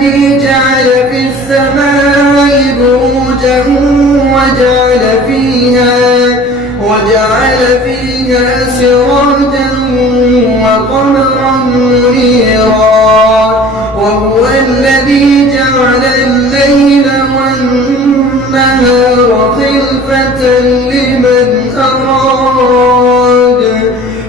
الذي جعل في السماء بروجا وجعل فيها سراجا وقمرا منيرا وهو الذي جعل الليل والنهار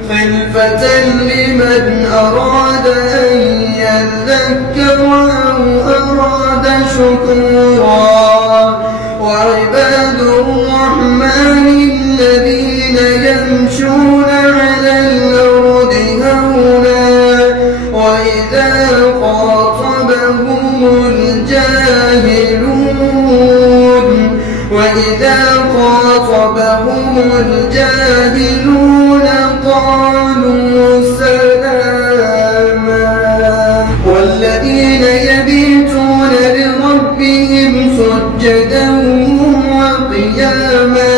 خلفة لمن أراد أن يذكر أو أراد شكورا وعباد الرحمن الذين يمشون على الأرض هونا وإذا خاطبهم الجاهلون قالوا سلاما والذين يبيتون لربهم سجدا وقياما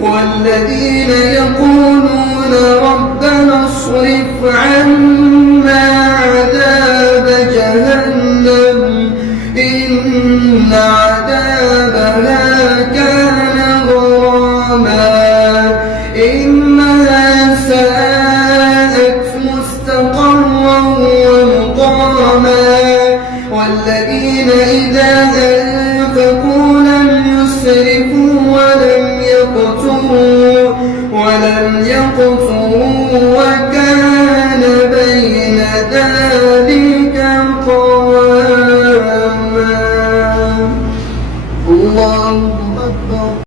والذين يقولون ربنا اصرف عنا عذاب جهنم إن عذابها كان غراما إنها ساءت مستقرا ومقاما والذين إذا أنفقوا لم يسرفوا ولم يقتروا